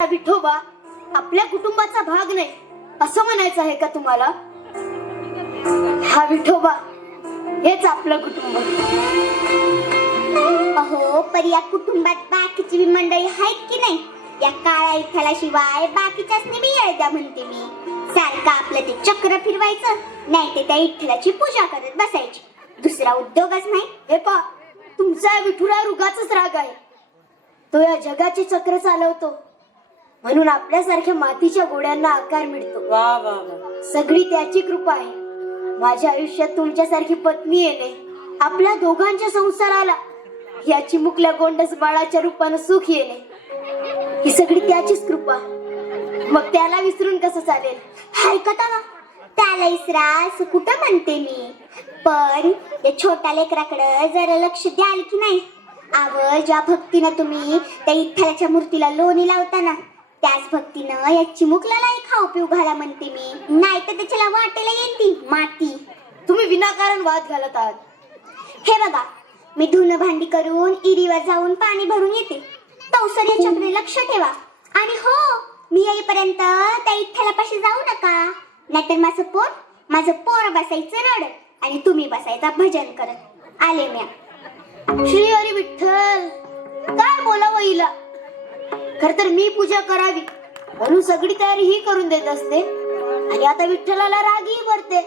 विठोबा आपल्या कुटुंबाचा भाग नाही असं म्हणायचं आहे का तुम्हाला? हा विठोबा हेच आपलं कुटुंब. अहो पर या कुटुंबात बाकीची मंडळी आहेत की नाही? या काळा विठ्ठलाशिवाय बाकीच्याच बी येळद्या म्हणते मी. सारखं आपलं ते चक्र फिरवायचं, नाही ते त्या विठ्ठलाची पूजा करत बसायची. दुसरा उद्योगच नाही. हे पा तुमचा विठुरा रुगाचाच राग आहे. तो या जगाचे चक्र चालवतो म्हणून आपल्यासारख्या मातीच्या गोड्यांना आकार मिळतो. वा वा वा. सगळी त्याची कृपा आहे. माझ्या आयुष्यात तुमच्यासारखी पत्नी येणे, आपल्या दोघांच्या संसाराला याची मुकल्या गोंडस बाळाच्या रूपानं सुख येणे, ही सगळी त्याचीच कृपा. मग त्याला विसरून कसं चालेल? हरकत ना त्याला इसरा असं कुठं म्हणते मी. पण या छोट्या लेकराकडं जरा लक्ष द्याल की नाही? आवं ज्या भक्तीनं तुम्ही त्या विठ्ठलाच्या मूर्तीला लोणी लावता ना, त्याच भक्तीनं या चिमुकल्यालाही खाऊ पिऊ घाला म्हणते मी. नाही तर त्याच्याला वाटेला येईल ती माती. तुम्ही विनाकारण वाद घालत आहात. हे बघा, मी धुणं भांडी करून इरीवर जाऊन पाणी भरून येते. तवसर याच्याकडे लक्ष ठेवा. आणि हो, मी येईपर्यंत त्या विठ्ठलापाशी जाऊ नका, नाहीतर माझं पोर बसायचं रडत आणि तुम्ही बसायचा भजन करत. आले म्या. श्री हरी विठ्ठल. काय बोलावं हिला? खर तर मी पूजा करावी म्हणून सगळी तयारी ही करून देत असते आणि आता विठ्ठलाला रागही भरते.